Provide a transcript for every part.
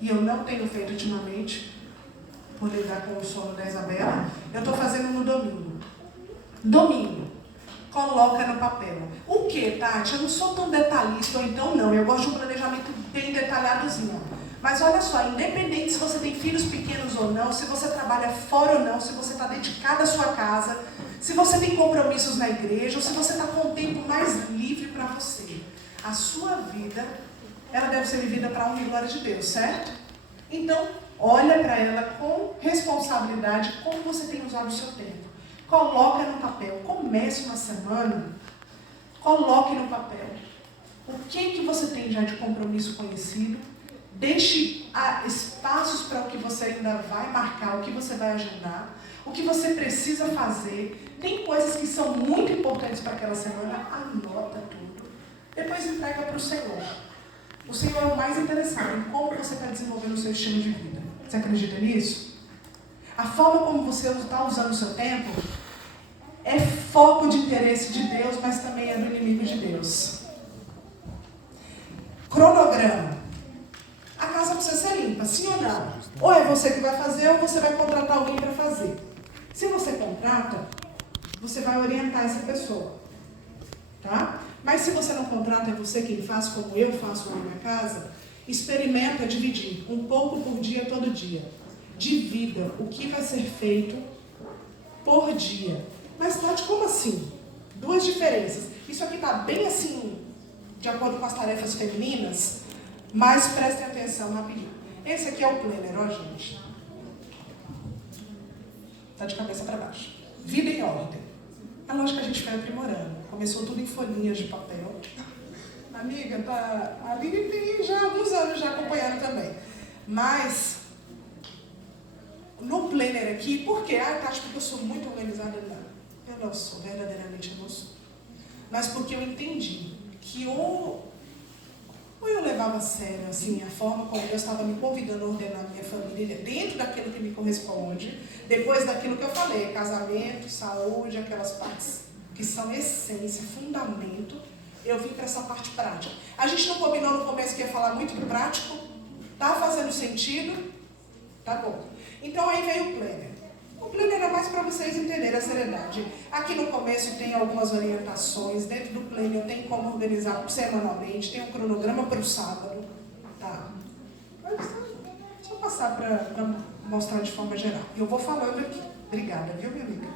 e eu não tenho feito ultimamente, por lidar com o sono da Isabela, eu estou fazendo no domingo. Domingo. Coloca no papel. O que, Tati? Eu não sou tão detalhista, ou então não. Eu gosto de um planejamento bem detalhadozinho. Mas olha só, independente se você tem filhos pequenos ou não, se você trabalha fora ou não, se você está dedicado à sua casa, se você tem compromissos na igreja, ou se você está com o tempo mais livre para você. A sua vida, ela deve ser vivida para a honra e glória de Deus, certo? Então, olha para ela com responsabilidade como você tem usado o seu tempo. Coloca no papel. Comece uma semana, coloque no papel. O que você tem já de compromisso conhecido? Deixe espaços para o que você ainda vai marcar, o que você vai agendar, o que você precisa fazer. Tem coisas que são muito importantes para aquela semana, anota tudo. Depois entrega para o Senhor. O Senhor é o mais interessado em como você está desenvolvendo o seu estilo de vida. Você acredita nisso? A forma como você está usando o seu tempo é foco de interesse de Deus, mas também é do inimigo de Deus. Cronograma. A casa precisa ser limpa, sim ou não? Ou é você que vai fazer, ou você vai contratar alguém para fazer. Se você contrata, você vai orientar essa pessoa. Tá? Mas se você não contrata, é você quem faz, como eu faço na minha casa, experimenta dividir um pouco por dia, todo dia. Divida o que vai ser feito por dia. Mas, Tati, como assim? Duas diferenças. Isso aqui está bem assim, de acordo com as tarefas femininas, mas prestem atenção rapidinho. Esse aqui é o planner, ó, gente. Está de cabeça para baixo. Vida em ordem. É lógico que a gente vai aprimorando. Começou tudo em folhinhas de papel. Amiga, a Aline tem já alguns anos já acompanhando também. Mas, no planner aqui, por quê? Tati, porque eu sou muito organizada. Eu não sou, verdadeiramente eu não sou. Mas porque eu entendi que ou eu levava a sério assim, a forma como Deus estava me convidando a ordenar a minha família, dentro daquilo que me corresponde, depois daquilo que eu falei, casamento, saúde, aquelas partes que são essência, fundamento, eu vim para essa parte prática. A gente não combinou no começo que ia falar muito do prático? Tá fazendo sentido? Tá bom. Então aí veio o planner. O planner é mais para vocês entenderem a seriedade. Aqui no começo tem algumas orientações, dentro do planner tem como organizar semanalmente, tem um cronograma para o sábado. Tá? Só passar para mostrar de forma geral. Eu vou falando aqui. Obrigada, viu, minha amiga?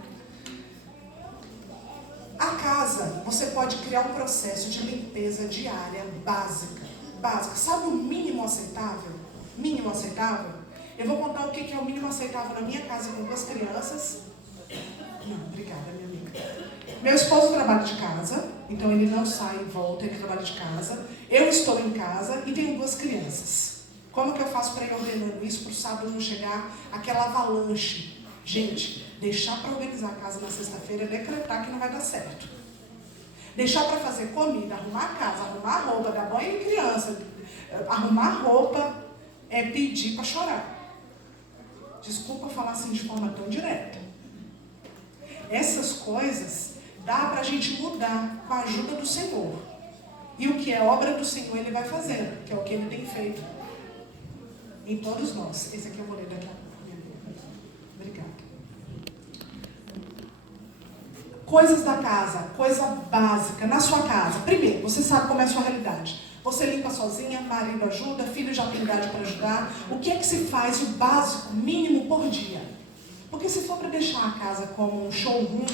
A casa, você pode criar um processo de limpeza diária básica. Básica. Sabe o mínimo aceitável? Mínimo aceitável? Eu vou contar o que é o mínimo aceitável na minha casa com duas crianças. Não, obrigada, minha amiga. Meu esposo trabalha de casa, então ele não sai e volta, ele trabalha de casa. Eu estou em casa e tenho duas crianças. Como que eu faço para ir ordenando isso para o sábado não chegar aquela avalanche? Gente, deixar para organizar a casa na sexta-feira é decretar que não vai dar certo. Deixar para fazer comida, arrumar a casa, arrumar a roupa, dar banho em criança, arrumar roupa, é pedir para chorar. Desculpa falar assim de forma tão direta. Essas coisas dá para a gente mudar com a ajuda do Senhor. E o que é obra do Senhor Ele vai fazendo, que é o que Ele tem feito em todos nós. Esse aqui eu vou ler daqui a pouco. Obrigada. Coisas da casa, coisa básica, na sua casa. Primeiro, você sabe como é a sua realidade. Você limpa sozinha, marido ajuda, filho já tem idade para ajudar. O que é que se faz, o básico, mínimo por dia? Porque se for para deixar a casa como um showroom,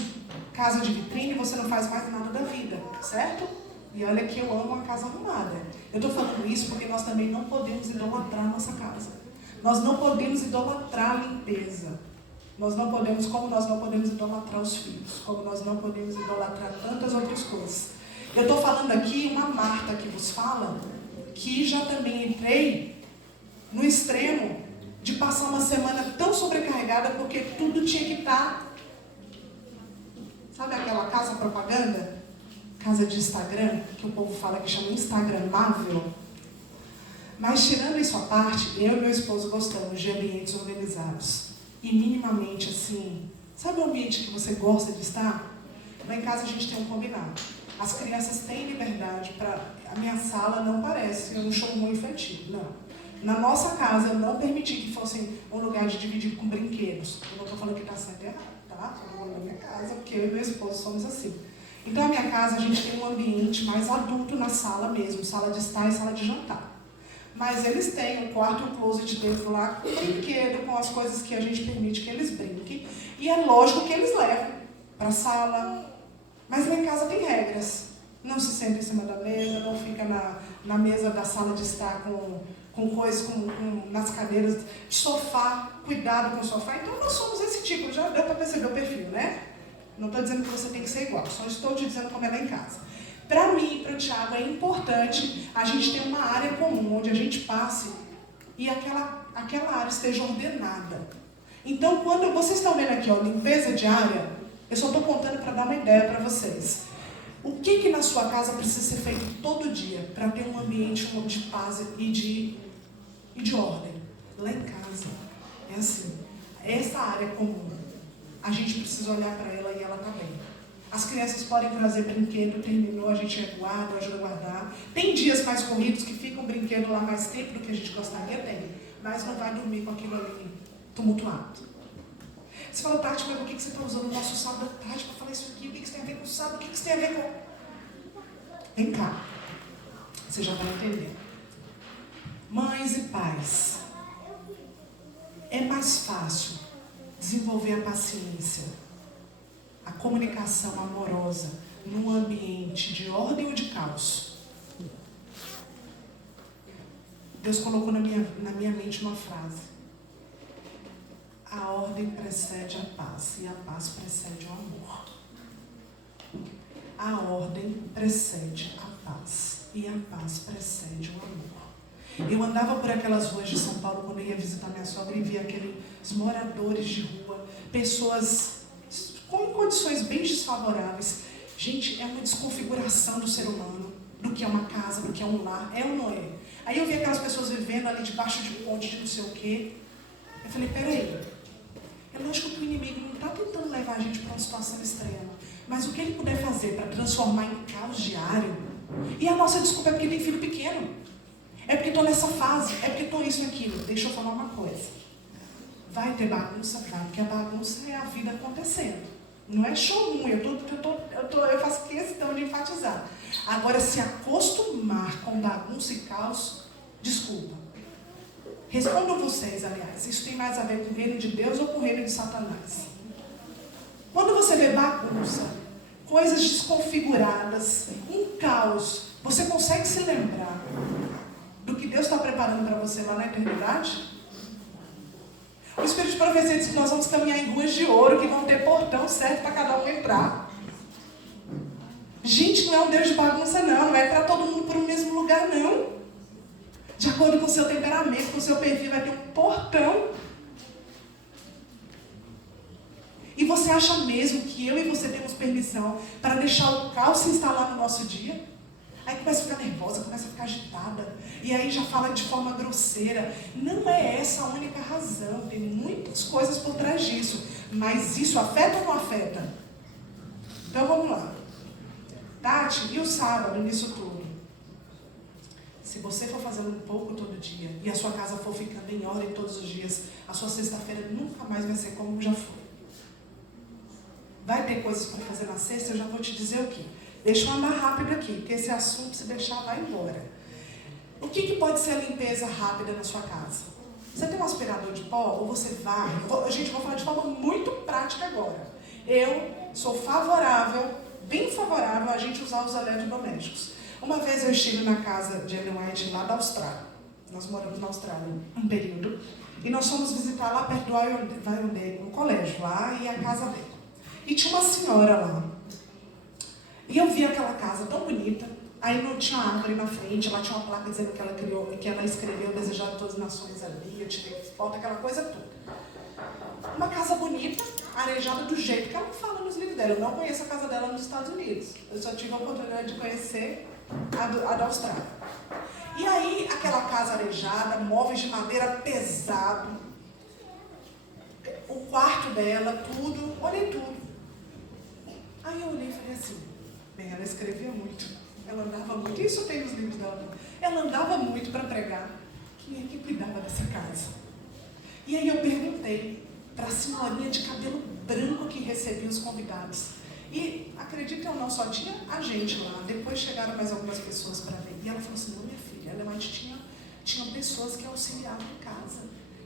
casa de vitrine, você não faz mais nada da vida, certo? E olha que eu amo a casa arrumada. Eu estou falando isso porque nós também não podemos idolatrar a nossa casa. Nós não podemos idolatrar a limpeza. Nós não podemos, como nós não podemos idolatrar os filhos, como nós não podemos idolatrar tantas outras coisas. Eu estou falando aqui, uma Marta que vos fala, que já também entrei no extremo de passar uma semana tão sobrecarregada porque tudo tinha que estar, sabe aquela casa propaganda? Casa de Instagram, que o povo fala que chama Instagramável. Mas tirando isso à parte, eu e meu esposo gostamos de ambientes organizados. E minimamente assim, sabe o ambiente que você gosta de estar? Lá em casa a gente tem um combinado. As crianças têm liberdade para... A minha sala não parece um showroom infantil, não. Na nossa casa, eu não permiti que fosse um lugar de dividir com brinquedos. Eu não estou falando que está certo e errado, tá? Estou falando da minha casa, porque eu e meu esposo somos assim. Então, a minha casa, a gente tem um ambiente mais adulto na sala mesmo, sala de estar e sala de jantar. Mas eles têm um quarto e um closet dentro lá, com brinquedo, com as coisas que a gente permite que eles brinquem. E é lógico que eles levam para a sala. Mas minha casa tem regras. Não se senta em cima da mesa, não fica na mesa da sala de estar com coisas, nas cadeiras de sofá, cuidado com o sofá. Então nós somos esse tipo, já deu para perceber o perfil, né? Não estou dizendo que você tem que ser igual, só estou te dizendo como é lá em casa. Para mim e para o Thiago é importante a gente ter uma área comum, onde a gente passe e aquela área esteja ordenada. Então, quando vocês estão vendo aqui, ó, limpeza de área, eu só estou contando para dar uma ideia para vocês. O que na sua casa precisa ser feito todo dia para ter um ambiente de paz e de ordem? Lá em casa, é assim, essa área comum, a gente precisa olhar para ela e ela está bem. As crianças podem trazer brinquedo, terminou, a gente guarda, ajuda a guardar. Tem dias mais corridos que ficam brinquedo lá mais tempo do que a gente gostaria, tem. Mas não vai dormir com aquilo ali tumultuado. Você fala, Tati, mas por que você está usando o nosso sábado? Tati, para falar isso aqui, o que isso tem a ver com o sábado? O que isso tem a ver com... Vem cá, você já vai entender. Mães e pais, é mais fácil desenvolver a paciência, a comunicação amorosa, num ambiente de ordem ou de caos. Deus colocou na minha mente uma frase. A ordem precede a paz e a paz precede o amor. A ordem precede a paz e a paz precede o amor. Eu andava por aquelas ruas de São Paulo quando eu ia visitar minha sogra e via aqueles moradores de rua, pessoas com condições bem desfavoráveis. Gente, é uma desconfiguração do ser humano, do que é uma casa, do que é um lar, é ou não é? Aí eu vi aquelas pessoas vivendo ali debaixo de ponte, de não sei o quê. Eu falei, peraí, é lógico que o inimigo não está tentando levar a gente para uma situação extrema, mas o que ele puder fazer para transformar em caos diário, e a nossa desculpa é porque tem filho pequeno, é porque estou nessa fase, é porque estou isso e aquilo. Deixa eu falar uma coisa. Vai ter bagunça? Vai, porque a bagunça é a vida acontecendo. Não é show ruim, eu faço questão de enfatizar. Agora, se acostumar com bagunça e caos, desculpa. Respondam vocês, aliás, isso tem mais a ver com o reino de Deus ou com o reino de Satanás? Quando você vê bagunça, coisas desconfiguradas, um caos, você consegue se lembrar do que Deus está preparando para você lá na eternidade? O Espírito de Profecia diz que nós vamos caminhar em ruas de ouro, que vão ter portão certo para cada um entrar. Gente, não é um Deus de bagunça, não é para todo mundo para o mesmo lugar, não. De acordo com o seu temperamento, com o seu perfil, vai ter um portão. E você acha mesmo que eu e você temos permissão para deixar o caos se instalar no nosso dia? Aí começa a ficar nervosa, começa a ficar agitada. E aí já fala de forma grosseira. Não é essa a única razão. Tem muitas coisas por trás disso. Mas isso afeta ou não afeta? Então vamos lá. Tati, e o sábado nisso tudo? Se você for fazendo um pouco todo dia e a sua casa for ficando em ordem todos os dias, a sua sexta-feira nunca mais vai ser como já foi. Vai ter coisas para fazer na sexta, eu já vou te dizer o quê? Deixa eu andar rápido aqui, porque esse assunto, se deixar, vai embora. O que pode ser a limpeza rápida na sua casa? Você tem um aspirador de pó ou você vai... Gente, eu vou falar de forma muito prática agora. Eu sou favorável, bem favorável, a gente usar os eletrodomésticos. Uma vez eu estive na casa de Ellen White, lá da Austrália. Nós moramos na Austrália um período. E nós fomos visitar lá perto do Irondale, um colégio lá, e a casa dela. E tinha uma senhora lá. E eu vi aquela casa tão bonita, aí não tinha árvore na frente, ela tinha uma placa dizendo que ela criou, que ela escreveu Desejado de Todas as Nações ali, eu tirei foto, aquela coisa toda. Uma casa bonita, arejada do jeito que ela fala nos livros dela. Eu não conheço a casa dela nos Estados Unidos, eu só tive a oportunidade de conhecer a da Austrália. E aí, aquela casa arejada, móveis de madeira pesado, o quarto dela, tudo, olhei tudo. Aí eu olhei e falei assim, bem, ela escrevia muito, ela andava muito, isso tem nos livros dela, ela andava muito para pregar. quem é que cuidava dessa casa? E aí eu perguntei para a senhorinha de cabelo branco que recebia os convidados. E, acredita ou não, só tinha a gente lá. Depois chegaram mais algumas pessoas para ver. E ela falou assim, não, minha filha, ela tinha pessoas que auxiliavam em casa.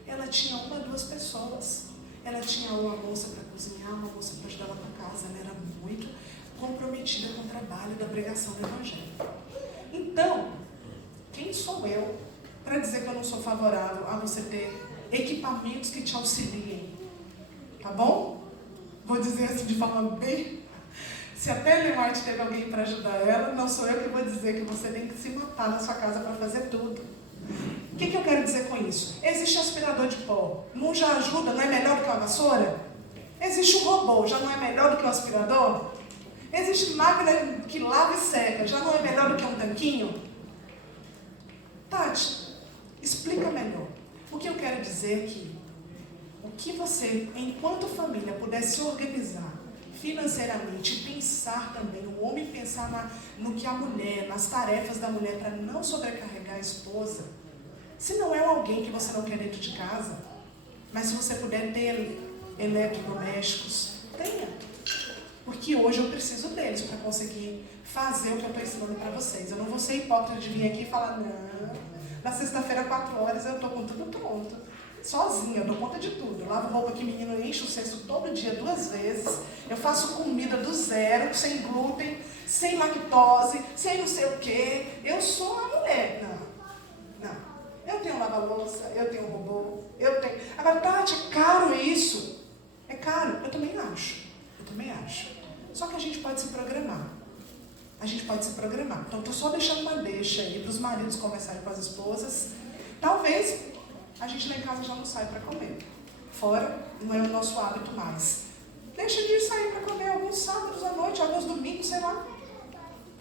Ela tinha 1 ou 2 pessoas. Ela tinha uma moça para cozinhar, uma moça para ajudar ela com a casa. Ela era muito comprometida com o trabalho da pregação do Evangelho. Então, quem sou eu para dizer que eu não sou favorável a você ter equipamentos que te auxiliem? Tá bom? Vou dizer assim de forma bem... Se a Ellen White teve alguém para ajudar ela, não sou eu que vou dizer que você tem que se matar na sua casa para fazer tudo. O que eu quero dizer com isso? Existe aspirador de pó. Não já ajuda? Não é melhor do que uma vassoura? Existe um robô. Já não é melhor do que um aspirador? Existe máquina que lava e seca. Já não é melhor do que um tanquinho? Tati, explica melhor. O que eu quero dizer é que o que você, enquanto família, puder se organizar financeiramente, pensar também, o homem pensar no que a mulher, nas tarefas da mulher, para não sobrecarregar a esposa. Se não é alguém que você não quer dentro de casa, mas se você puder ter eletrodomésticos, tenha. Porque hoje eu preciso deles para conseguir fazer o que eu estou ensinando para vocês. Eu não vou ser hipócrita de vir aqui e falar, não, na sexta-feira, 4 horas, eu estou com tudo pronto. Sozinha, eu dou conta de tudo. Eu lavo roupa que menino enche o cesto todo dia, 2 vezes. Eu faço comida do zero, sem glúten, sem lactose, sem não sei o quê. Eu sou a mulher. Não. Eu tenho lava-louça, eu tenho robô, eu tenho... Agora, Tati, é caro isso. É caro? Eu também acho. Só que a gente pode se programar. Então, estou só deixando uma deixa aí para os maridos conversarem com as esposas. Talvez... A gente lá em casa já não sai para comer. Fora, não é o nosso hábito mais. Deixa de sair para comer alguns sábados à noite, alguns domingos, sei lá.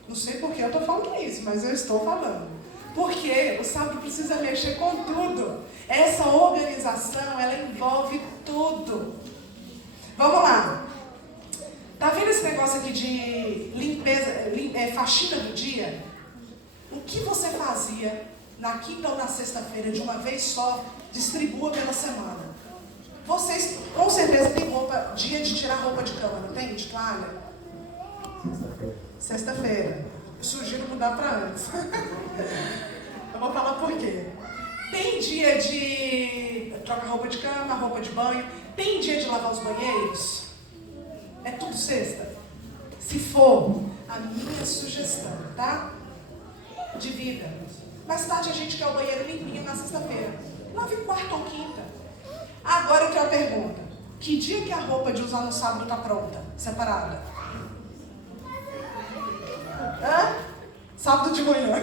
Não sei por que eu estou falando isso, mas eu estou falando. Porque o sábado precisa mexer com tudo. Essa organização, ela envolve tudo. Vamos lá. Tá vendo esse negócio aqui de limpeza, faxina do dia? O que você fazia na quinta ou na sexta-feira, de uma vez só, distribua pela semana? Vocês, com certeza, têm dia de tirar roupa de cama, não tem? De toalha? Sexta-feira. Eu sugiro mudar para antes. Eu vou falar por quê. Tem dia de trocar roupa de cama, roupa de banho. Tem dia de lavar os banheiros? É tudo sexta? Se for, a minha sugestão, tá? De vida. Mais tarde a gente quer o banheiro limpinho na sexta-feira. Lave quarta ou quinta. Agora eu tenho a pergunta. Que dia que a roupa de usar no sábado está pronta? Separada? Sábado de manhã.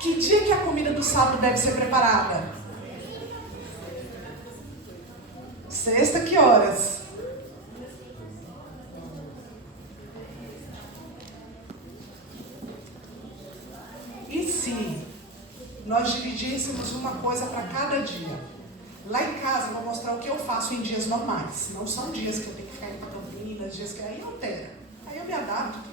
Que dia que a comida do sábado deve ser preparada? Sexta, que horas? E se nós dividíssemos uma coisa para cada dia? Lá em casa eu vou mostrar o que eu faço em dias normais. Não são dias que eu tenho que ficar indo para Campinas, dias que aí altera. Aí eu me adapto.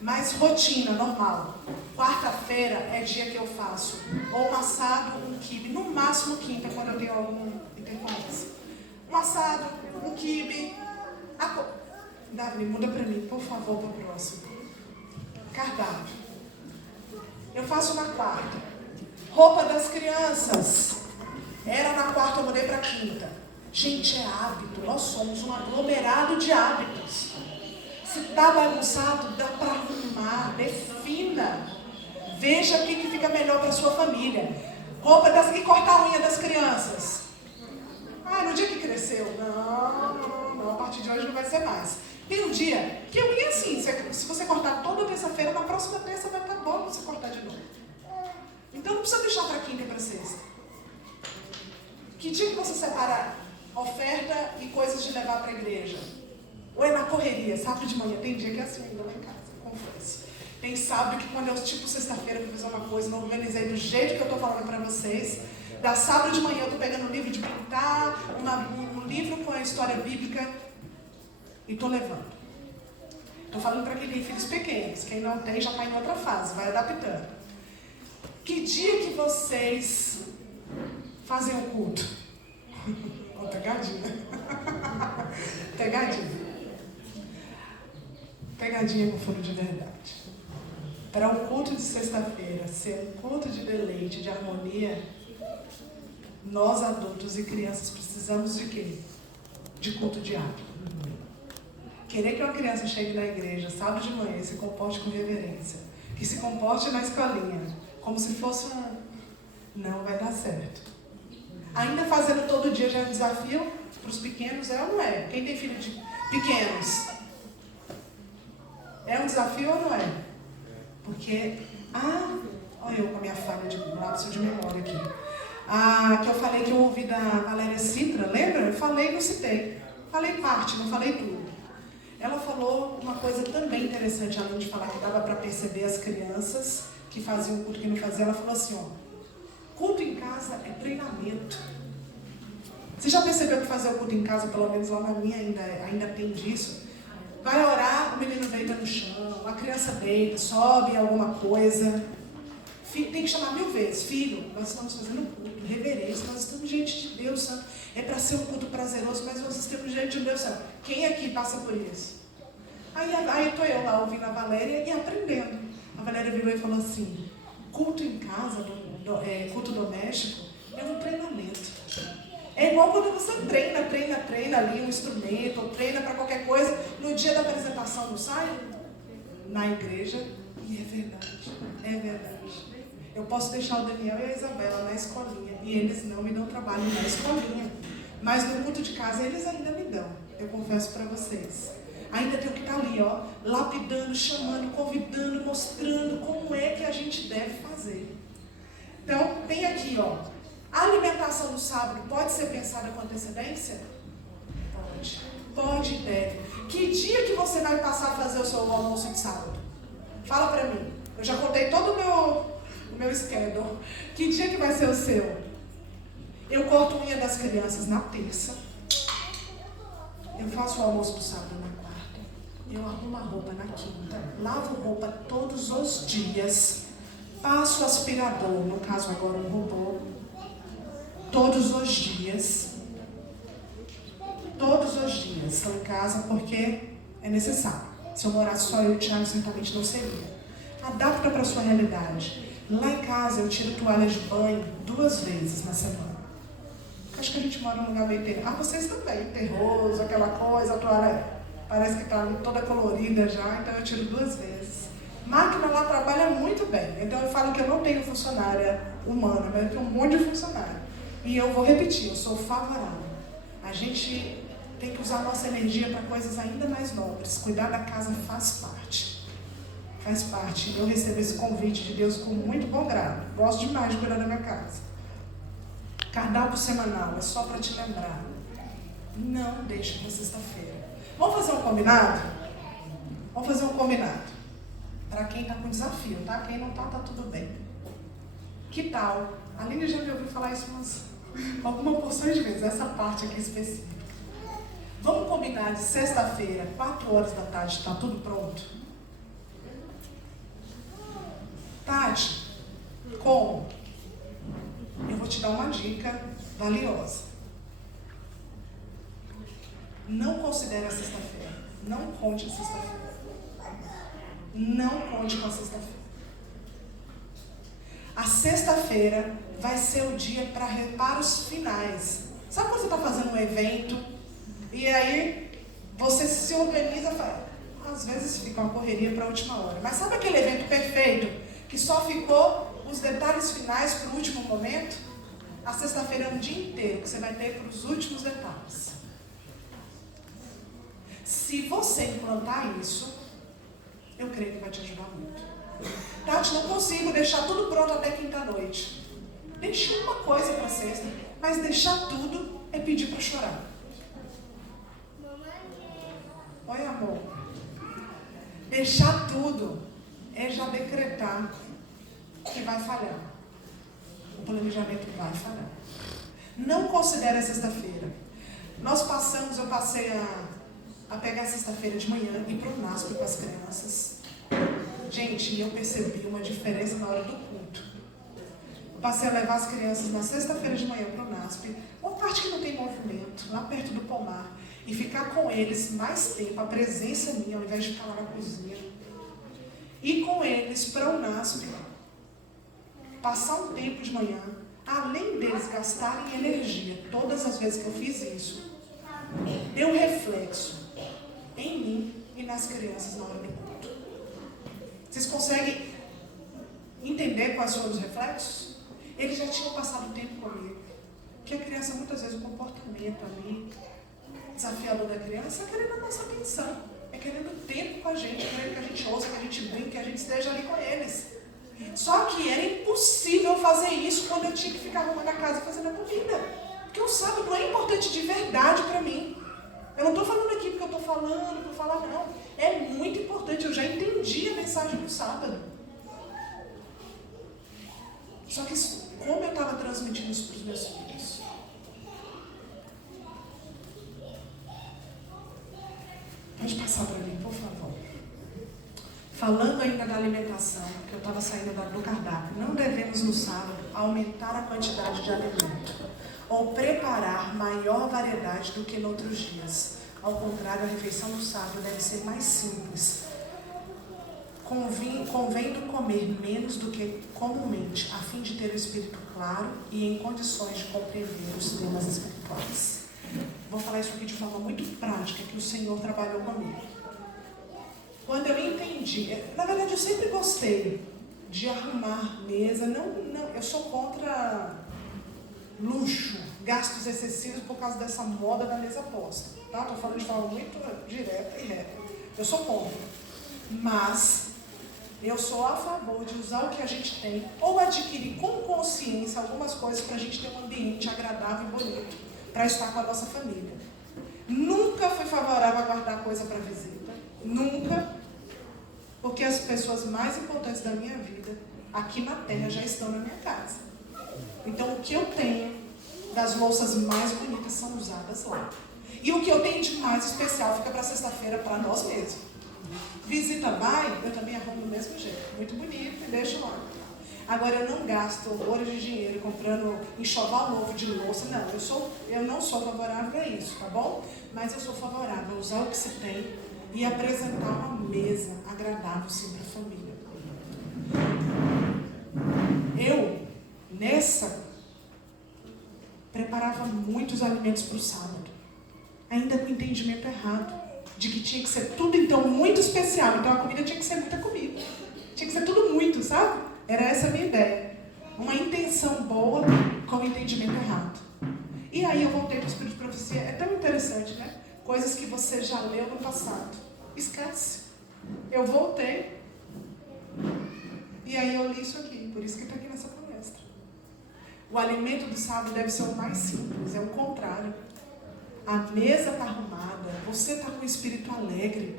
Mas rotina, normal. Quarta-feira é dia que eu faço ou um assado, um quibe, no máximo quinta, quando eu tenho algum intercorrência. Um assado, um quibe. Davi, muda para mim, por favor, para o próximo. Cardápio. Eu faço na quarta. Roupa das crianças. Era na quarta, eu mudei para quinta. Gente, é hábito. Nós somos um aglomerado de hábitos. Se está bagunçado, dá para arrumar. Defina. Veja o que fica melhor para a sua família. E cortar a unha das crianças. No dia que cresceu. Não. A partir de hoje não vai ser mais. Tem um dia que eu ia assim, se você cortar toda terça-feira, na próxima terça vai estar bom você cortar de novo. Então não precisa deixar para quinta e para sexta. Que dia que você separa oferta e coisas de levar para a igreja? Ou é na correria, sábado de manhã? Tem dia que é assim ainda lá em casa, confesso. Tem sábado que quando eu, sexta-feira, eu vou fazer uma coisa, não organizei do jeito que eu estou falando para vocês. Da sábado de manhã eu estou pegando um livro de pintar, um livro com a história bíblica e estou levando. Estou falando para quem tem filhos pequenos. Quem não tem já está em outra fase, vai adaptando. O Que dia que vocês fazem o culto? Oh, pegadinha. Pegadinha. Pegadinha com fundo de verdade. Para um culto de sexta-feira ser um culto de deleite, de harmonia, nós adultos e crianças precisamos de quê? De culto diário. Querer que uma criança chegue na igreja sábado de manhã e se comporte com reverência, que se comporte na escolinha como se fosse não vai dar certo. Ainda fazendo todo dia já é um desafio para os pequenos, é ou não é? Quem tem filho de pequenos? É um desafio ou não é? Porque, olha eu com a minha falha de lapso de memória aqui. Que eu falei que eu ouvi da Valéria Citra, lembra? Eu falei e não citei. Falei parte, não falei tudo. Ela falou uma coisa também interessante, além de falar que dava para perceber as crianças que faziam o culto que não faziam. Ela falou assim, culto em casa é treinamento. Você já percebeu que fazer o culto em casa, pelo menos lá na minha ainda tem disso? Vai orar, o menino deita no chão, a criança deita, sobe alguma coisa. Tem que chamar 1000 vezes. Filho, nós estamos fazendo culto, reverência, nós estamos diante de Deus Santo. É para ser um culto prazeroso, mas nós estamos diante de Deus Santo. Quem aqui passa por isso? Aí estou eu lá ouvindo a Valéria e aprendendo. A Valéria virou e falou assim, culto em casa, culto doméstico, é um treinamento. É igual quando você treina ali um instrumento, ou treina para qualquer coisa, no dia da apresentação não sai? Na igreja, e é verdade. Eu posso deixar o Daniel e a Isabela na escolinha, e eles não me dão trabalho na escolinha. Mas no culto de casa eles ainda me dão, eu confesso para vocês. Ainda tenho que estar ali, lapidando, chamando, convidando, mostrando como é que a gente deve fazer. Então, tem aqui, a alimentação do sábado pode ser pensada com antecedência? Pode e deve. Que dia que você vai passar a fazer o seu almoço de sábado? Fala pra mim. Eu já contei todo o meu schedule. Que dia que vai ser o seu? Eu corto unha das crianças na terça. Eu faço o almoço do sábado na quarta. Eu arrumo a roupa na quinta. Lavo roupa todos os dias. Passo aspirador, no caso agora um robô. Todos os dias. Todos os dias. Estou em casa porque é necessário. Se eu morasse só eu e o Thiago, certamente não seria. Adapta para a sua realidade. Lá em casa eu tiro toalhas de banho 2 vezes na semana. Acho que a gente mora num lugar meio terroso. Vocês também, terroso, aquela coisa, a toalha parece que está toda colorida já, então eu tiro 2 vezes. Máquina lá trabalha muito bem, então eu falo que eu não tenho funcionária humana, mas eu tenho um monte de funcionário. E eu vou repetir, eu sou favorável. A gente tem que usar a nossa energia para coisas ainda mais nobres. Cuidar da casa faz parte. Faz parte. Eu recebo esse convite de Deus com muito bom grado. Gosto demais de cuidar da minha casa. Cardápio semanal, é só para te lembrar. Não deixe para sexta-feira. Vamos fazer um combinado? Vamos fazer um combinado. Para quem está com desafio, tá? Quem não tá, tá tudo bem. Que tal? A Aline já me ouviu falar isso alguma porção de vezes, essa parte aqui específica. Vamos combinar de sexta-feira, 4 horas da tarde, está tudo pronto? Tati, como? Eu vou te dar uma dica valiosa. Não considere a sexta-feira. Não conte a sexta-feira. Não conte com a sexta-feira. A sexta-feira vai ser o dia para reparos finais. Sabe quando você está fazendo um evento e aí você se organiza, às vezes fica uma correria para a última hora. Mas sabe aquele evento perfeito que só ficou os detalhes finais para o último momento? A sexta-feira é um dia inteiro que você vai ter para os últimos detalhes. Se você implantar isso, eu creio que vai te ajudar muito. Tati, não consigo deixar tudo pronto até quinta-noite. Deixa uma coisa para sexta, mas deixar tudo é pedir para chorar. Oi, amor. Deixar tudo é já decretar que vai falhar. O planejamento vai falhar. Não considere a sexta-feira. Eu passei a pegar a sexta-feira de manhã e ir para o NASP com as crianças. Gente, eu percebi uma diferença na hora do culto. passei a levar as crianças na sexta-feira de manhã para o NASP, uma parte que não tem movimento, lá perto do pomar, e ficar com eles mais tempo, a presença minha, ao invés de ficar lá na cozinha. Ir com eles para o NASP, passar um tempo de manhã, além deles gastarem energia, todas as vezes que eu fiz isso, deu reflexo em mim e nas crianças na hora do culto. Vocês conseguem entender quais foram os reflexos? Eles já tinham passado tempo comigo. Porque a criança, muitas vezes, o comportamento ali, desafiador da criança, é querendo a nossa atenção. É querendo tempo com a gente, querendo que a gente ouça, que a gente brinque, que a gente esteja ali com eles. Só que era impossível fazer isso quando eu tinha que ficar arrumando a casa e fazendo a comida. Porque o sábado é importante de verdade para mim. Eu não estou falando aqui porque eu estou falando, por falar não. É muito importante, eu já entendi a mensagem do sábado. Só que como eu estava transmitindo isso para os meus filhos? Pode passar para mim, por favor. Falando ainda da alimentação, que eu estava saindo do cardápio, não devemos no sábado aumentar a quantidade de alimento ou preparar maior variedade do que em outros dias. Ao contrário, a refeição do sábado deve ser mais simples, convendo comer menos do que comumente, a fim de ter o espírito claro e em condições de compreender os temas espirituais. Vou falar isso aqui de forma muito prática, que o Senhor trabalhou comigo. Quando eu entendi, na verdade eu sempre gostei de arrumar mesa, eu sou contra luxo, gastos excessivos por causa dessa moda da mesa posta. Tá? Estou falando de forma muito direta e reta. Eu sou contra. Mas eu sou a favor de usar o que a gente tem ou adquirir com consciência algumas coisas para a gente ter um ambiente agradável e bonito para estar com a nossa família. Nunca fui favorável a guardar coisa para visita. Nunca. Porque as pessoas mais importantes da minha vida aqui na Terra já estão na minha casa. Então o que eu tenho das louças mais bonitas são usadas lá. E o que eu tenho de mais especial fica para sexta-feira para nós mesmos. Visita vai, eu também arrumo do mesmo jeito. Muito bonito e deixo lá. Agora eu não gasto horrores de dinheiro comprando enxoval novo de louça. Não, eu não sou favorável a isso, tá bom? Mas eu sou favorável a usar o que se tem e apresentar uma mesa agradável sim para a família. Eu, preparava muitos alimentos para o sábado, ainda com o entendimento errado, de que tinha que ser tudo então muito especial, então a comida tinha que ser muita comida, tinha que ser tudo muito, sabe? Era essa a minha ideia, uma intenção boa com o entendimento errado. E aí eu voltei para o Espírito de Profecia, é tão interessante, né? Coisas que você já leu no passado, esquece. Eu voltei, e aí eu li isso aqui, por isso que está aqui nessa palestra. O alimento do sábado deve ser o mais simples, é o contrário. A mesa está arrumada, você está com o espírito alegre,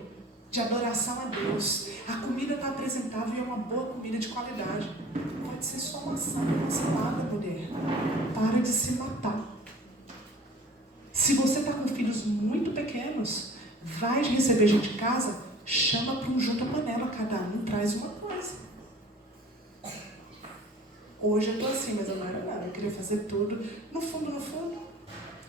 de adoração a Deus. A comida está apresentável e é uma boa comida de qualidade. Pode ser só maçã, uma salada, mulher. Para de se matar. Se você está com filhos muito pequenos, vai receber gente de casa, chama para um junta-panela, cada um traz uma coisa. Hoje eu estou assim, mas eu não era nada, eu queria fazer tudo. No fundo,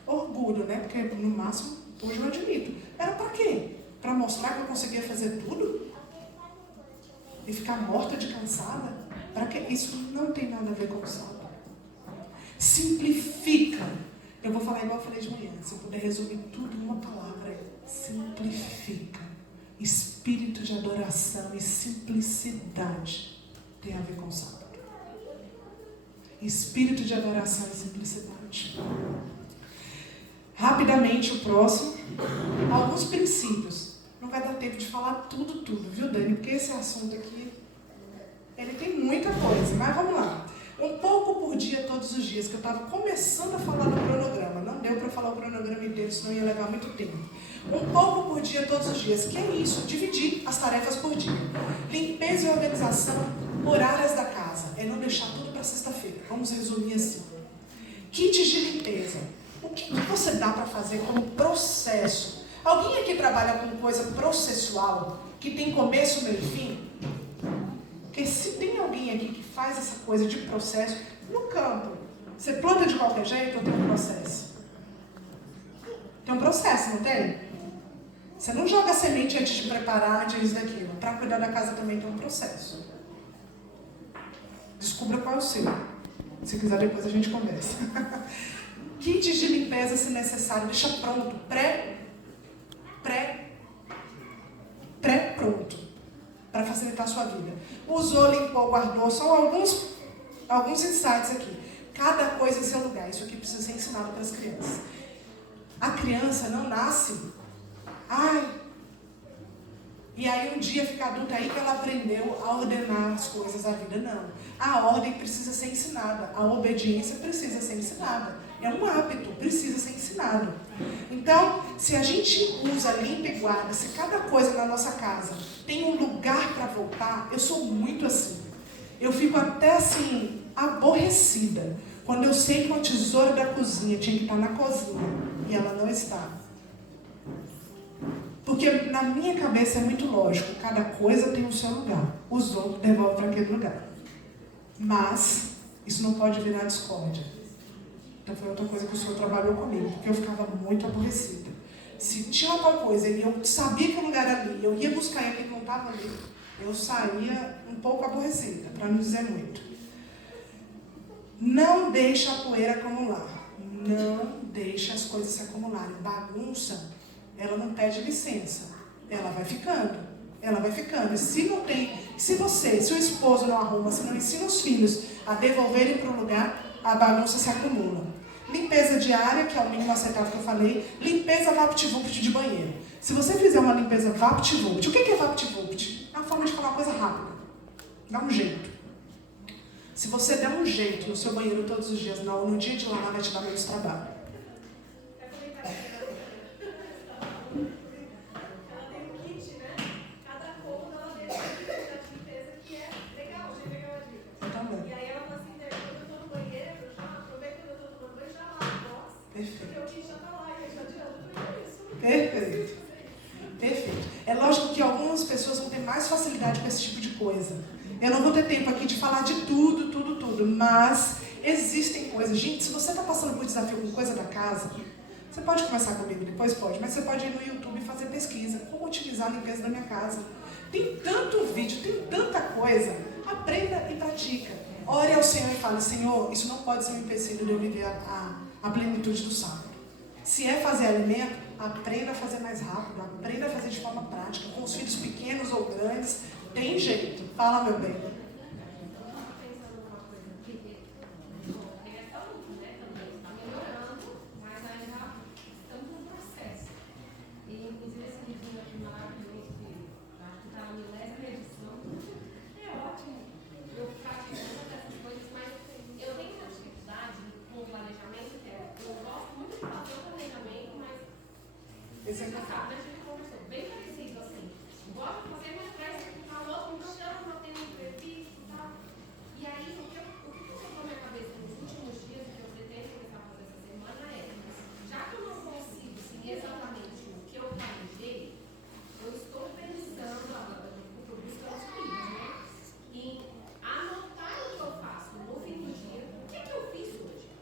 orgulho, né? Porque no máximo, hoje eu admito. Era para quê? Para mostrar que eu conseguia fazer tudo? E ficar morta de cansada? Para quê? Isso não tem nada a ver com o sábado. Simplifica. Eu vou falar igual eu falei de manhã. Se eu puder resumir tudo em uma palavra, simplifica. Espírito de adoração e simplicidade tem a ver com o sábado. Espírito de adoração e simplicidade. Rapidamente o próximo. Alguns princípios. Não vai dar tempo de falar tudo, viu, Dani? Porque esse assunto aqui, ele tem muita coisa. Mas vamos lá. Um pouco por dia, todos os dias, que eu estava começando a falar do cronograma. Não deu para falar o cronograma inteiro, senão ia levar muito tempo. Um pouco por dia, todos os dias. Que é isso? Dividir as tarefas por dia. Limpeza e organização por áreas da casa. É não deixar tudo para sexta-feira. Vamos resumir assim. Kits de limpeza. O que você dá para fazer como processo? Alguém aqui trabalha com coisa processual, que tem começo, meio e fim? Porque se tem alguém aqui que faz essa coisa de processo, No campo, você planta de qualquer jeito ou tem um processo? Tem um processo, não tem? Você não joga semente antes de preparar, antes daquilo. Para cuidar da casa também tem um processo. Descubra qual é o seu. Se quiser, depois a gente conversa. Kits de limpeza, se necessário, deixa pronto. Pré-pronto. Para facilitar a sua vida. Usou, limpou, guardou. São alguns insights aqui. Cada coisa em seu lugar. Isso aqui precisa ser ensinado para as crianças. A criança não nasce. E aí um dia fica adulta aí que ela aprendeu a ordenar as coisas da vida. Não. A ordem precisa ser ensinada. A obediência precisa ser ensinada. É um hábito, precisa ser ensinado. Então, se a gente usa, limpa e guarda, se cada coisa na nossa casa tem um lugar para voltar, eu sou muito assim. Eu fico até assim, aborrecida, quando eu sei que uma tesoura da cozinha tinha que estar na cozinha e ela não está. Porque na minha cabeça é muito lógico, cada coisa tem o seu lugar. Usou, devolve para aquele lugar. Mas isso não pode virar discórdia. Então foi outra coisa que o Senhor trabalhou comigo, porque eu ficava muito aborrecida. Se tinha tal coisa e eu sabia que o lugar era ali, eu ia buscar ele que não estava ali, eu saía um pouco aborrecida, para não dizer muito. Não deixe a poeira acumular. Não deixe as coisas se acumularem. Bagunça, ela não pede licença. Ela vai ficando. E se não tem, se o esposo não arruma, se não ensina os filhos a devolverem para o lugar, a bagunça se acumula. Limpeza diária, que é o mínimo aceitável que eu falei. Limpeza vapt-vupt de banheiro. Se você fizer uma limpeza vapt-vupt, o que é vapt-vupt? É uma forma de falar uma coisa rápida. Dá um jeito. Se você der um jeito no seu banheiro todos os dias, não, no dia de lavar vai te dar menos trabalho. Perfeito. É lógico que algumas pessoas vão ter mais facilidade com esse tipo de coisa. Eu não vou ter tempo aqui de falar de tudo, mas existem coisas. Gente, se você está passando por desafio com coisa da casa, você pode conversar comigo depois, pode, mas você pode ir no YouTube e fazer pesquisa. Como otimizar a limpeza da minha casa. Tem tanto vídeo, tem tanta coisa. Aprenda e pratica. Ore ao Senhor e fale, Senhor, isso não pode ser um empecilho de eu viver a plenitude do sábado. Se é fazer alimento, aprenda a fazer mais rápido, aprenda a fazer de forma prática, com os filhos pequenos ou grandes, tem jeito. Fala, meu bem. Bem parecido assim. Gosto de fazer, mas parece que tá louco, não chama, não tem imprevisto e tal. E aí, o que ficou na minha cabeça nos últimos dias, que eu pretendo começar a fazer essa semana é, já que eu não consigo seguir exatamente o que eu planejei, eu estou pensando, eu buscando os livros, né? Em anotar o que eu faço no fim do dia, o que eu fiz hoje.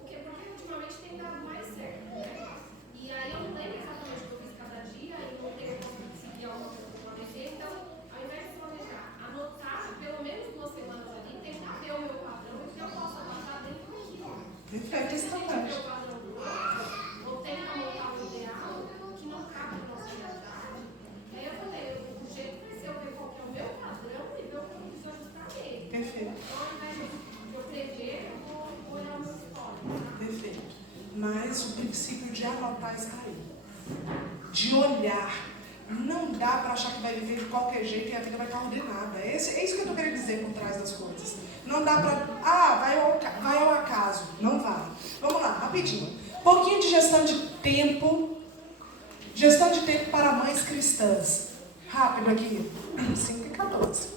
Porque ultimamente tem dado mais certo, né? E aí eu não lembro exatamente o que eu fiz cada dia e não tenho como seguir alguma coisa que eu planejei. Então, ao invés de planejar, anotar pelo menos 2 semanas ali, tentar ver o meu padrão e o que eu posso anotar dentro daquilo. Perfeito, Se a gente vê o padrão do outro, ou tenta montar um ideal que não cabe na nossa realidade, e aí eu falei, o jeito vai ser eu ver qual que é o meu padrão e ver o que eu preciso ajustar nele. Perfeito. Então, ao invés de eu prever, eu vou olhar o meu histórico. Perfeito. Mas o princípio de anotar está aí. De olhar. Não dá para achar que vai viver de qualquer jeito e a vida vai estar ordenada. É isso que eu estou querendo dizer por trás das coisas. Não dá para... vai ao acaso. Não vai. Vamos lá, rapidinho. Pouquinho de gestão de tempo. Gestão de tempo para mães cristãs. Rápido aqui. 5:14.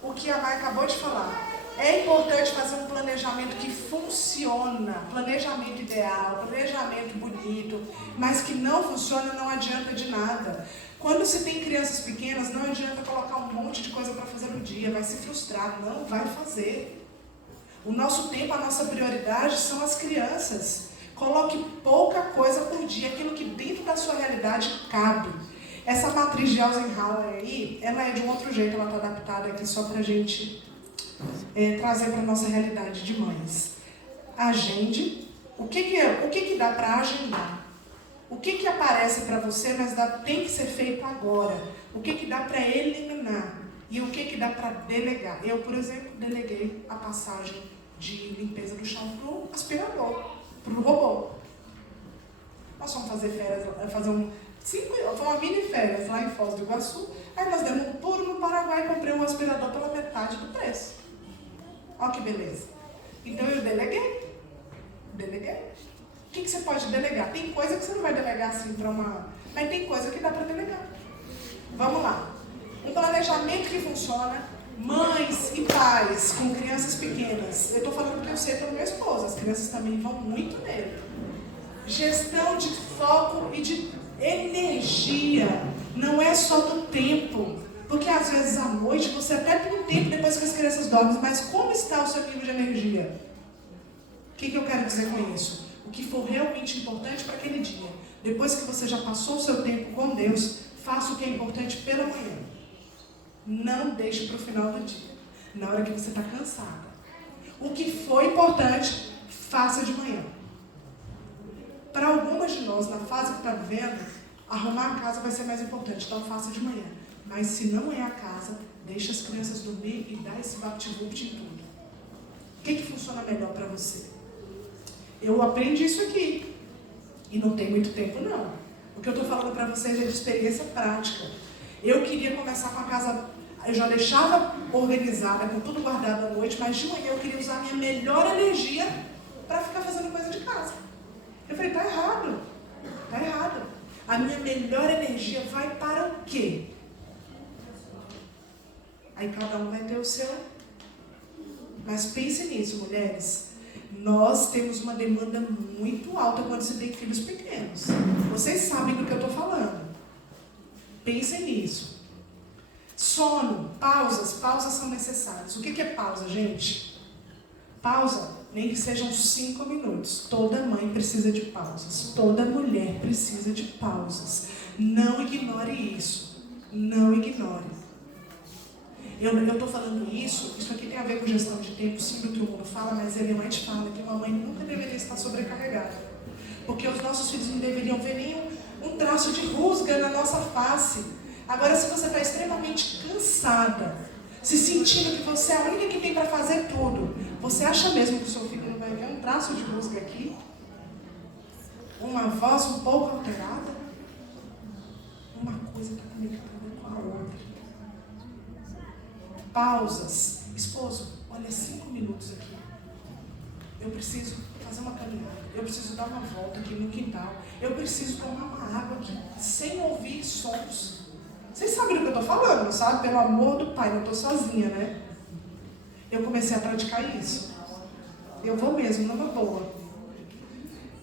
O que a Mai acabou de falar. É importante fazer um planejamento que funciona, planejamento ideal, planejamento bonito, mas que não funciona não adianta de nada. Quando se tem crianças pequenas, não adianta colocar um monte de coisa para fazer no dia, vai se frustrar, não vai fazer. O nosso tempo, a nossa prioridade são as crianças. Coloque pouca coisa por dia, aquilo que dentro da sua realidade cabe. Essa matriz de Eisenhower aí, ela é de um outro jeito, ela está adaptada aqui só para a gente trazer para a nossa realidade de mães. Agende. O que dá para agendar? O que aparece para você, mas tem que ser feito agora? O que dá para eliminar? E o que dá para delegar? Eu, por exemplo, deleguei a passagem de limpeza do chão para o aspirador, para o robô. Nós fomos fazer férias, foi uma mini férias lá em Foz do Iguaçu. Aí nós demos um pulo no Paraguai e comprei um aspirador pela metade do preço. Olha que beleza. Então eu deleguei. O que você pode delegar? Tem coisa que você não vai delegar assim para uma... Mas tem coisa que dá para delegar. Vamos lá. Um planejamento que funciona. Mães e pais com crianças pequenas. Eu estou falando porque eu sei pelo meu esposo. As crianças também vão muito nele. Gestão de foco e de energia. Não é só do tempo. Porque às vezes à noite você até tem um tempo depois que as crianças dormem. Mas como está o seu nível de energia? O que eu quero dizer com isso? O que for realmente importante para aquele dia. Depois que você já passou o seu tempo com Deus, faça o que é importante pela manhã. Não deixe para o final do dia, na hora que você está cansada. O que for importante, faça de manhã. Para algumas de nós, na fase que está vivendo, arrumar a casa vai ser mais importante, então faça de manhã. Mas se não é a casa, deixe as crianças dormir e dá esse vapt-vupt em tudo. O que funciona melhor para você? Eu aprendi isso aqui. E não tem muito tempo, não. O que eu estou falando para vocês é de experiência prática. Eu queria começar com a casa... Eu já deixava organizada, com tudo guardado à noite, mas de manhã eu queria usar a minha melhor energia para ficar fazendo coisa de casa. Eu falei, tá errado. Tá errado. A minha melhor energia vai para o quê? Aí cada um vai ter o seu. Mas pense nisso, mulheres. Nós temos uma demanda muito alta quando se tem filhos pequenos. Vocês sabem do que eu estou falando. Pensem nisso. Sono, pausas são necessárias. O que é pausa, gente? Pausa, nem que sejam 5 minutos. Toda mãe precisa de pausas. Toda mulher precisa de pausas. Não ignore isso. Não ignore. Eu estou falando isso aqui tem a ver com gestão de tempo, sim, do que o mundo fala, mas ele mais fala que uma mãe nunca deveria estar sobrecarregada. Porque os nossos filhos não deveriam ver nenhum traço de rusga na nossa face. Agora, se você está extremamente cansada, se sentindo que você é a única que tem para fazer tudo, você acha mesmo que o seu filho não vai ver um traço de rusga aqui? Uma voz um pouco alterada? Uma coisa está conectada com a outra. Pausas. Esposo, olha, 5 minutos aqui. Eu preciso fazer uma caminhada. Eu preciso dar uma volta aqui no quintal. Eu preciso tomar uma água aqui, sem ouvir sons. Vocês sabem do que eu estou falando, não sabe? Pelo amor do Pai, não estou sozinha, né? Eu comecei a praticar isso. Eu vou mesmo, numa boa.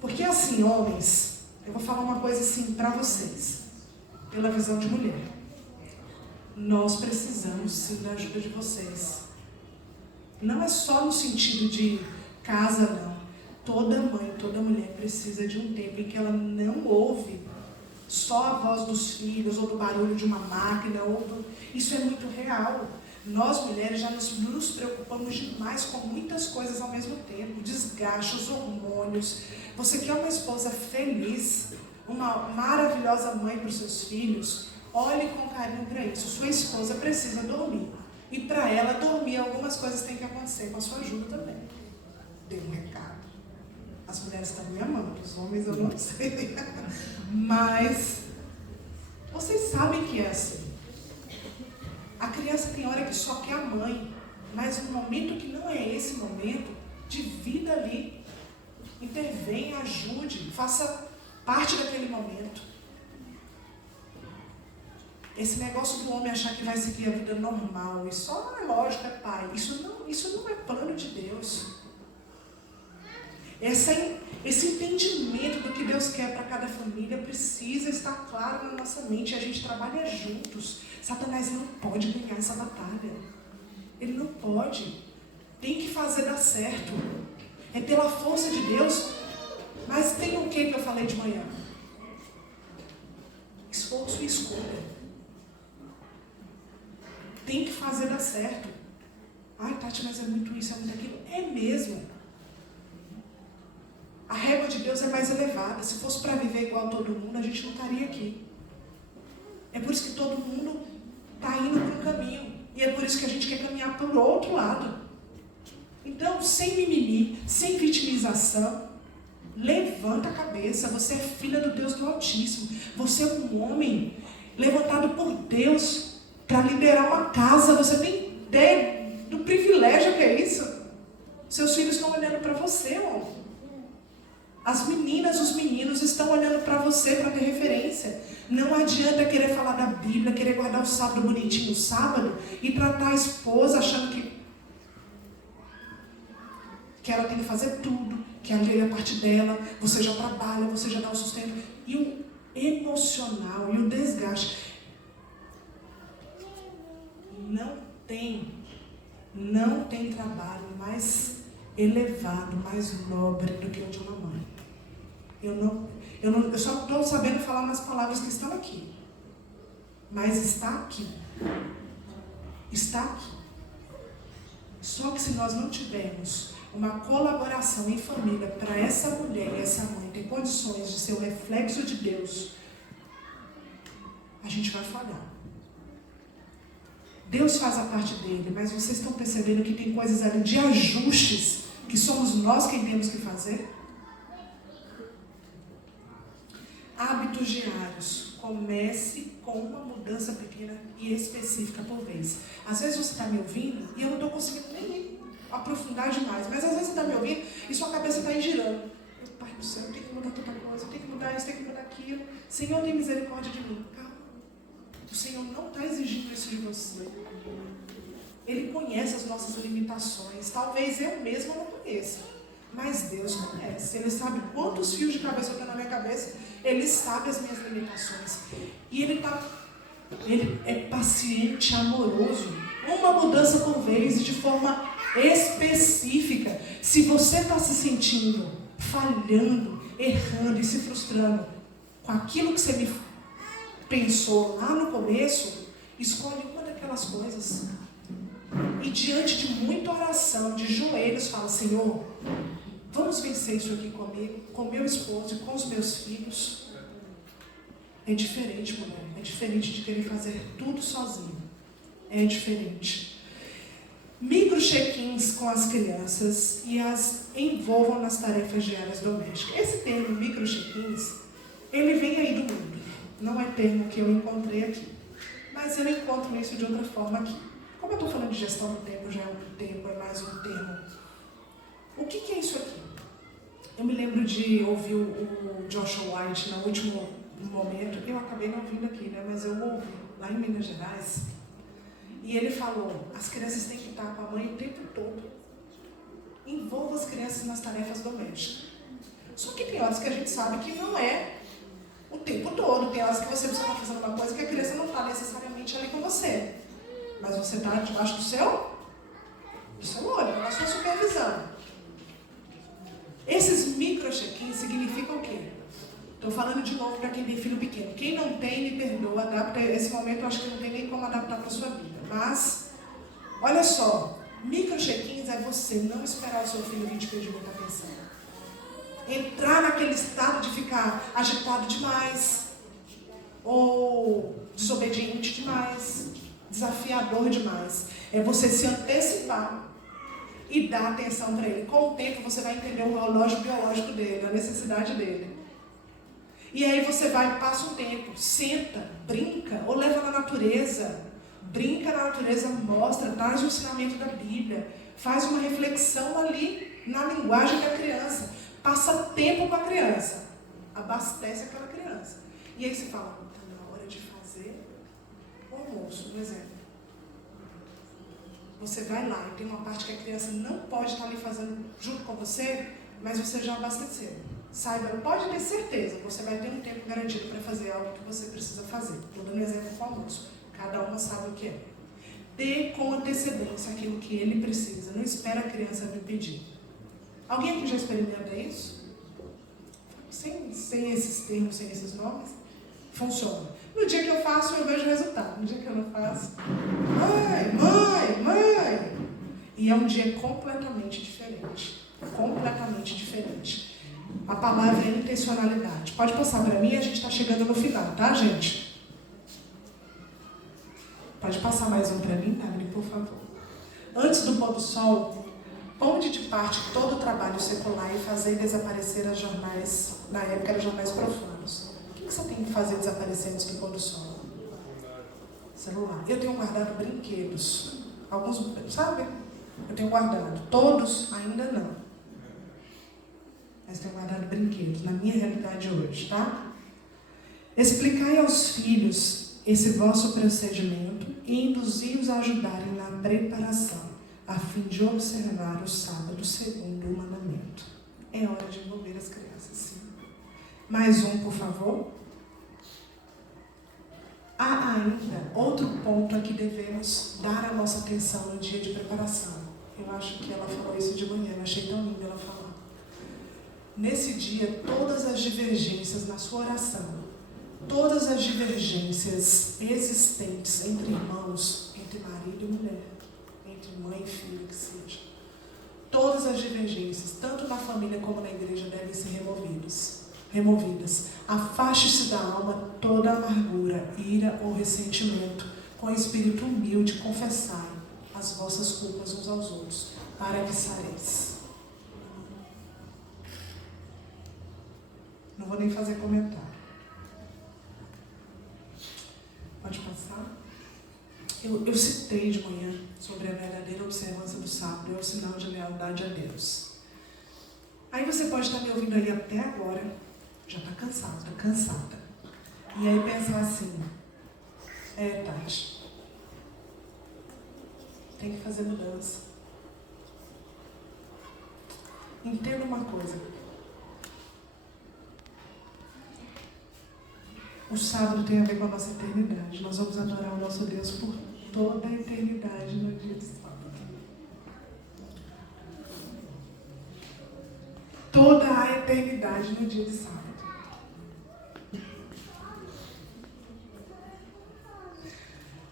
Porque assim, homens, eu vou falar uma coisa assim para vocês, pela visão de mulher. Nós precisamos sim da ajuda de vocês. Não é só no sentido de casa, não. Toda mãe, toda mulher precisa de um tempo em que ela não ouve só a voz dos filhos, ou do barulho de uma máquina, Isso é muito real. Nós, mulheres, já nos preocupamos demais com muitas coisas ao mesmo tempo. Desgaste, os hormônios. Você quer uma esposa feliz, uma maravilhosa mãe para os seus filhos? Olhe com carinho para isso. Sua esposa precisa dormir. E para ela dormir, algumas coisas têm que acontecer com a sua ajuda também. Dê um recado. As mulheres estão me amando, os homens eu não sei. Mas vocês sabem que é assim. A criança tem hora que só quer a mãe. Mas no momento que não é esse momento, divida ali. Intervenha, ajude, faça parte daquele momento. Esse negócio do homem achar que vai seguir a vida normal, e só é lógico, é pai. Isso não é plano de Deus. Esse entendimento do que Deus quer para cada família precisa estar claro na nossa mente. A gente trabalha juntos. Satanás não pode ganhar essa batalha. Ele não pode. Tem que fazer dar certo. É pela força de Deus. Mas tem o que eu falei de manhã? Esforço e escolha. Tem que fazer dar certo. Ai, Tati, mas é muito isso, é muito aquilo. É mesmo. A régua de Deus é mais elevada. Se fosse para viver igual a todo mundo, a gente não estaria aqui. É por isso que todo mundo está indo para um caminho. E é por isso que a gente quer caminhar para o outro lado. Então, sem mimimi, sem vitimização, levanta a cabeça. Você é filha do Deus do Altíssimo. Você é um homem levantado por Deus para liderar uma casa. Você tem ideia do privilégio que é isso? Seus filhos estão olhando para você, homem. As meninas, os meninos estão olhando para você para ter referência. Não adianta querer falar da Bíblia, querer guardar o sábado bonitinho no sábado e tratar a esposa achando que ela tem que fazer tudo, que ali é a parte dela, você já trabalha, você já dá o sustento. E o emocional e o desgaste. Não tem trabalho mais elevado, mais nobre do que o de uma mãe. Eu só estou sabendo falar nas palavras que estão aqui. Mas está aqui. Está aqui. Só que se nós não tivermos uma colaboração em família para essa mulher e essa mãe ter condições de ser o reflexo de Deus, a gente vai falhar. Deus faz a parte dele, mas vocês estão percebendo que tem coisas ali de ajustes que somos nós quem temos que fazer? Hábitos diários. Comece com uma mudança pequena e específica por vez. Às vezes você está me ouvindo e eu não estou conseguindo nem aprofundar demais, mas às vezes você está me ouvindo e sua cabeça está aí girando. Meu Pai do céu, eu tenho que mudar tanta coisa, eu tenho que mudar isso, eu tenho que mudar aquilo. Senhor, tem misericórdia de mim. Calma. O Senhor não está exigindo isso de você. Ele conhece as nossas limitações. Talvez eu mesma não conheça, mas Deus conhece. Ele sabe quantos fios de cabeça eu tenho na minha cabeça. Ele sabe as minhas limitações. E Ele é paciente, amoroso. Uma mudança por vez e de forma específica. Se você está se sentindo falhando, errando e se frustrando com aquilo que você me pensou lá no começo, escolhe uma daquelas coisas. E diante de muita oração, de joelhos, fala: Senhor, vamos vencer isso aqui comigo, com meu esposo e com os meus filhos. É diferente, mulher. É diferente de querer fazer tudo sozinho. É diferente. Micro check-ins com as crianças e as envolvam nas tarefas diárias domésticas. Esse termo, micro check-ins, ele vem aí do mundo. Não é termo que eu encontrei aqui. Mas eu encontro isso de outra forma aqui. Como eu estou falando de gestão do tempo, já é outro termo, é mais um termo. O que é isso aqui? Eu me lembro de ouvir o Joshua White no último momento. Eu acabei não ouvindo aqui, né? Mas eu ouvi lá em Minas Gerais. E ele falou: as crianças têm que estar com a mãe o tempo todo. Envolva as crianças nas tarefas domésticas. Só que tem horas que a gente sabe que não é o tempo todo. Tem horas que você precisa estar fazendo uma coisa que a criança não está necessariamente ali com você. Mas você está debaixo do seu olho, na sua supervisão. Esses micro check-ins significam o quê? Estou falando de novo para quem tem filho pequeno. Quem não tem, me perdoa, adapta. Esse momento eu acho que não tem nem como adaptar para a sua vida. Mas, olha só, micro check-ins é você não esperar o seu filho vir te pedir muita atenção. Entrar naquele estado de ficar agitado demais, ou desobediente demais, desafiador demais. É você se antecipar e dar atenção para ele. Com o tempo você vai entender o relógio biológico dele, a necessidade dele. E aí você vai, passa um tempo, senta, brinca, ou leva na natureza. Brinca na natureza, mostra, traz o ensinamento da Bíblia. Faz uma reflexão ali na linguagem da criança. Passa tempo com a criança. Abastece aquela criança. E aí você fala: está na hora de fazer o almoço, por exemplo. Você vai lá e tem uma parte que a criança não pode estar ali fazendo junto com você, mas você já abasteceu. Saiba, pode ter certeza, você vai ter um tempo garantido para fazer algo que você precisa fazer. Estou dando exemplo com o almoço. Cada uma sabe o que é. Dê com antecedência aquilo que ele precisa. Não espera a criança me pedir. Alguém aqui já experimenta isso? Sem esses termos, sem esses nomes? Funciona. No dia que eu faço, eu vejo o resultado. No dia que eu não faço, mãe. E é um dia completamente diferente. Completamente diferente. A palavra é intencionalidade. Pode passar para mim, a gente está chegando no final, tá, gente? Pode passar mais um para mim, Dani, por favor. Antes do pôr do sol, ponde de parte todo o trabalho secular e fazer desaparecer as jornais, na época eram jornais profanos. O que você tem que fazer desaparecer antes do pôr do sol? Celular. Eu tenho guardado brinquedos. Alguns, sabe? Eu tenho guardado. Todos ainda não. Mas tenho guardado brinquedos, na minha realidade hoje, tá? Explicai aos filhos esse vosso procedimento e induzi-os a ajudarem na preparação, a fim de observar o sábado segundo o mandamento. É hora de envolver as crianças, sim. Mais um, por favor. Há ainda outro ponto a que devemos dar a nossa atenção no dia de preparação. Eu acho que ela falou isso de manhã, eu achei tão lindo ela falar. Nesse dia, todas as divergências na sua oração, todas as divergências existentes entre irmãos, entre marido e mulher, entre mãe e filho, que seja, todas as divergências, tanto na família como na igreja, devem ser removidas. Afaste-se da alma toda amargura, ira ou ressentimento. Com espírito humilde, confessai as vossas culpas uns aos outros, para que sareis. Não vou nem fazer comentário. Pode passar? Eu citei de manhã sobre a verdadeira observância do sábado, é o sinal de lealdade a Deus. Aí você pode estar me ouvindo aí até agora, já está cansado, está cansada. E aí pensar assim, Tati, tem que fazer mudança. Entenda uma coisa. O sábado tem a ver com a nossa eternidade. Nós vamos adorar o nosso Deus por toda a eternidade no dia de sábado. Toda a eternidade no dia de sábado.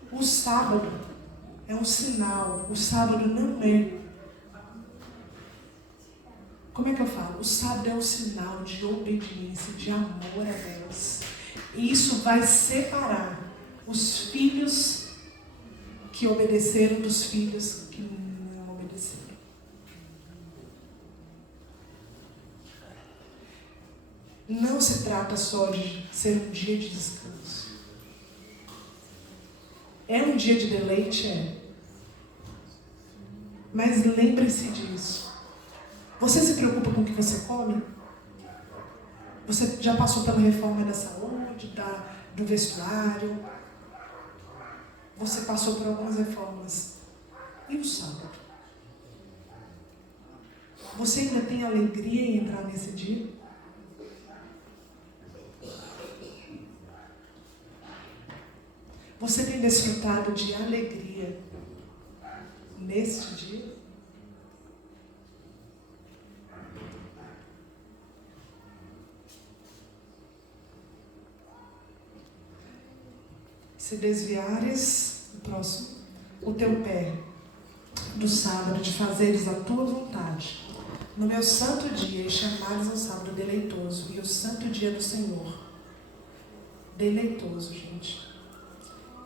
O sábado é um sinal. O sábado não é. Como é que eu falo? O sábado é um sinal de obediência, de amor a Deus. E isso vai separar os filhos que obedeceram dos filhos que não obedeceram. Não se trata só de ser um dia de descanso. É um dia de deleite, é. Mas lembre-se disso. Você se preocupa com o que você come? Você já passou pela reforma da saúde, do vestuário? Você passou por algumas reformas. E o sábado? Você ainda tem alegria em entrar nesse dia? Você tem desfrutado de alegria neste dia? Se desviares, o teu pé do sábado, de fazeres a tua vontade, no meu santo dia, e chamares ao sábado deleitoso, e o santo dia do Senhor, deleitoso, gente,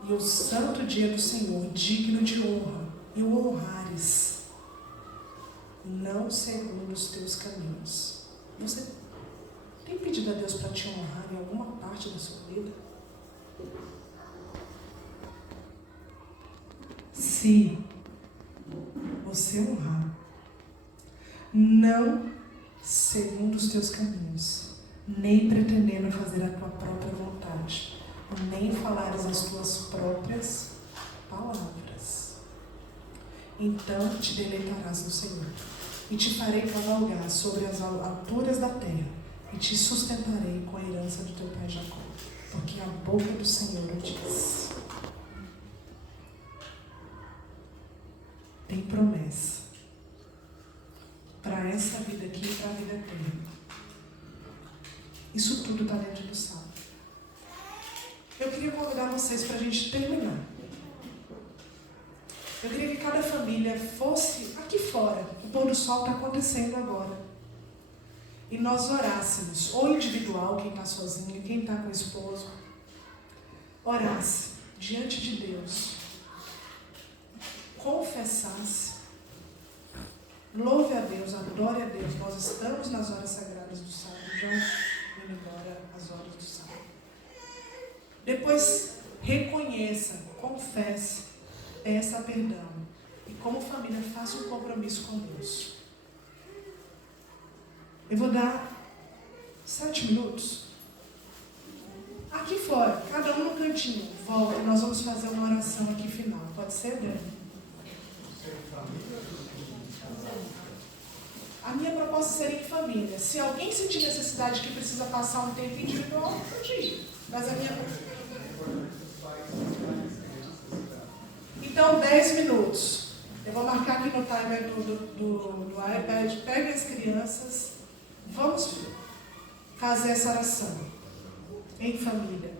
e o santo dia do Senhor, digno de honra, e o honrares, não segundo os teus caminhos. Você tem pedido a Deus para te honrar em alguma parte da sua vida? Se você honrar, não segundo os teus caminhos, nem pretendendo fazer a tua própria vontade, nem falares as tuas próprias palavras, então te deleitarás no Senhor, e te farei cavalgar sobre as alturas da terra, e te sustentarei com a herança do teu pai Jacó, porque a boca do Senhor o diz. tem promessa para essa vida aqui e para a vida eterna. Isso tudo está dentro do Salmo. Eu queria convidar vocês para a gente terminar. Eu queria que cada família fosse aqui fora. O pôr do sol está acontecendo agora. E nós orássemos, ou individual, quem está sozinho, quem está com o esposo, orasse diante de Deus, confessasse, louve a Deus, adore a Deus. Nós estamos nas horas sagradas do Salmo, já indo embora as horas do Salmo. Depois, reconheça, confesse, peça perdão. E como família, faça um compromisso com Deus. Eu vou dar 7 minutos. Aqui fora, cada um no cantinho. Volta, nós vamos fazer uma oração aqui final. Pode ser, Dani? A minha proposta seria em família. Se alguém sentir necessidade que precisa passar um tempo individual, pode ir. Mas a minha... Então, 10 minutos. Eu vou marcar aqui no timer do iPad. Pegue as crianças. Vamos fazer essa oração em família.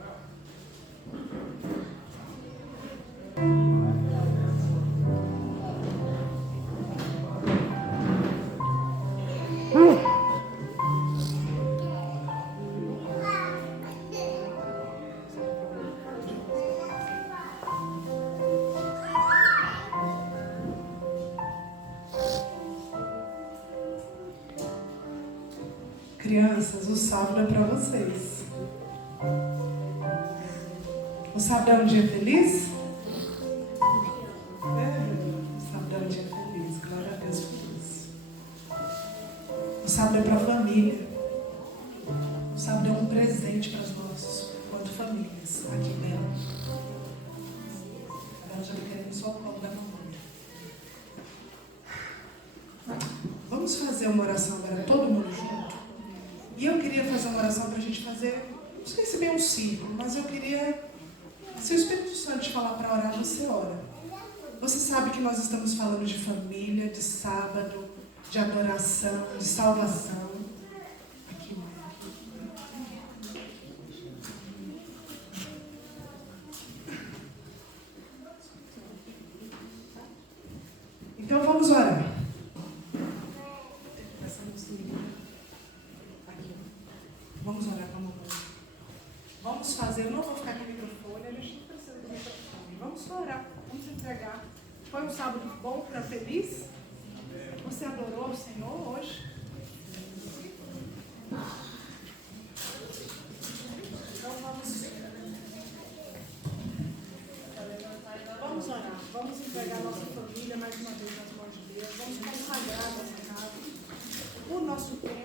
Crianças, o sábado é para vocês. O sábado é um dia feliz? O sábado é um dia feliz. Glória a Deus por isso. O sábado é para a família. O sábado é um presente para os nossos, quanto famílias. Aqui dela. Ela já está querendo só o colo da mamãe. Vamos fazer uma oração agora, todo mundo junto? E eu queria fazer uma oração para a gente fazer, não sei se bem um círculo, mas eu queria, se o Espírito Santo te falar para orar, você ora. Você sabe que nós estamos falando de família, de sábado, de adoração, de salvação. Aqui, mãe. Então vamos orar. Vamos orar com a mamãe. Vamos fazer, eu não vou ficar com o microfone, a gente não precisa do microfone. Vamos só orar, vamos entregar. Foi um sábado bom para feliz? Você adorou o Senhor hoje? Então vamos orar, vamos entregar a nossa família mais uma vez nas mãos de Deus, vamos consagrar a nossa casa, o nosso tempo.